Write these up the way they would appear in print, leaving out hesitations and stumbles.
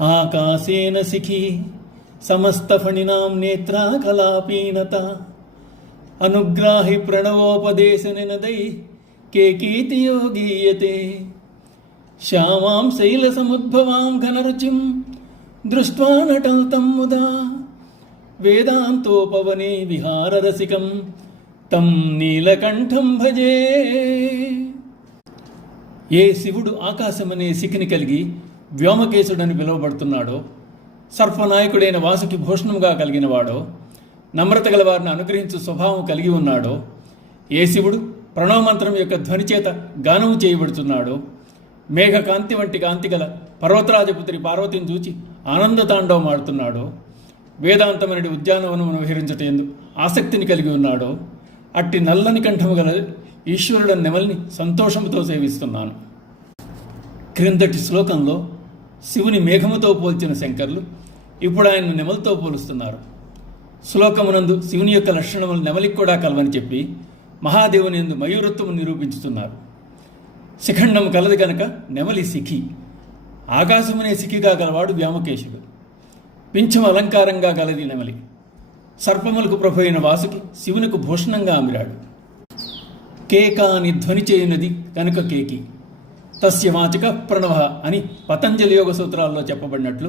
ఆకాశేన శిఖి సమస్తఫణినాం నేత్రా కలాపీనత అనుగ్రాహి ప్రణవోపదేశ నినదై కేకీతి యోగీయతే శ్యామాం శైలసముద్భవాం ఘనరుచిం దృష్ట్వా నటల్తం ముదా వేదాంతోపవనే విహారరసికం తం నీలకంఠం భజే. ఏ శివుడు ఆకాశమనే శిఖిని కలిగి వ్యోమకేశుడని పిలువబడుతున్నాడో, సర్పనాయకుడైన వాసుకి భూషణంగా కలిగినవాడో, నమ్రత గల వారిని అనుగ్రహించు స్వభావం కలిగి ఉన్నాడో, ఏ శివుడు ప్రణవమంత్రం యొక్క ధ్వని చేత గానము చేయబడుతున్నాడో, మేఘకాంతి వంటి కాంతి గల పర్వతరాజపుత్రి పార్వతిని చూచి ఆనందతాండవం ఆడుతున్నాడో, వేదాంతమనడి ఉద్యానవనమును విహరించటేందు ఆసక్తిని కలిగి ఉన్నాడో, అట్టి నల్లని కంఠము గల ఈశ్వరుడు నెమల్ని సంతోషంతో సేవిస్తున్నాను. క్రిందటి శ్లోకంలో శివుని మేఘముతో పోల్చిన శంకర్లు ఇప్పుడు ఆయన్ను నెమలితో పోలుస్తున్నారు. శ్లోకమునందు శివుని యొక్క లక్షణములు నెమలికి కూడా కలవని చెప్పి మహాదేవుని యందు మయూరత్వము నిరూపించుతున్నారు. శిఖండము కలది కనుక నెమలి శిఖి, ఆకాశమునే శిఖిగా గలవాడు వ్యోమకేశుడు, పింఛం అలంకారంగా గలది నెమలి, సర్పములకు ప్రభు అయిన వాసుకి శివునికి భూషణంగా అమిరాడు. కేకా అని ధ్వని చేయునది కనుక కేకి, తస్య వాచక ప్రణవ అని పతంజలి యోగ సూత్రాల్లో చెప్పబడినట్లు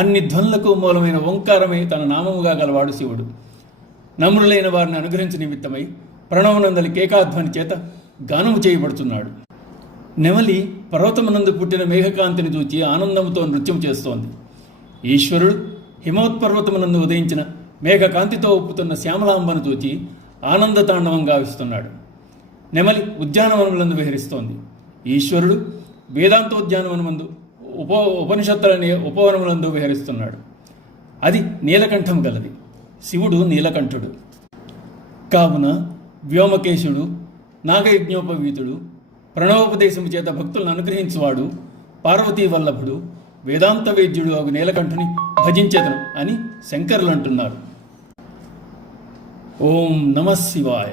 అన్ని ధ్వనులకు మూలమైన ఓంకారమే తన నామముగా గలవాడు శివుడు. నమ్రులైన వారిని అనుగ్రహించు నిమిత్తమై ప్రణవనందలి కేకాధ్వని చేత గానము చేయబడుతున్నాడు. నెమలి పర్వతమునందు పుట్టిన మేఘకాంతిని చూచి ఆనందముతో నృత్యం చేస్తోంది. ఈశ్వరుడు హిమోత్పర్వతమునందు ఉదయించిన మేఘకాంతితో ఉప్పుతున్న శ్యామలాంబను చూచి ఆనందతాండవం గావిస్తున్నాడు. నెమలి ఉద్యానవనములందు విహరిస్తోంది. ఈశ్వరుడు వేదాంతోద్యానవనమందు ఉపనిషత్తులనే ఉపవనములందు విహరిస్తున్నాడు. అది నీలకంఠం గలది, శివుడు నీలకంఠుడు. కావున వ్యోమకేశుడు, నాగయజ్ఞోపవీతుడు, ప్రణవోపదేశము చేత భక్తులను అనుగ్రహించువాడు, పార్వతీ వల్లభుడు, వేదాంత వేద్యుడు అగు నీలకంఠుని భజించెదను అని శంకరులు అంటున్నారు. ఓం నమః శివాయ.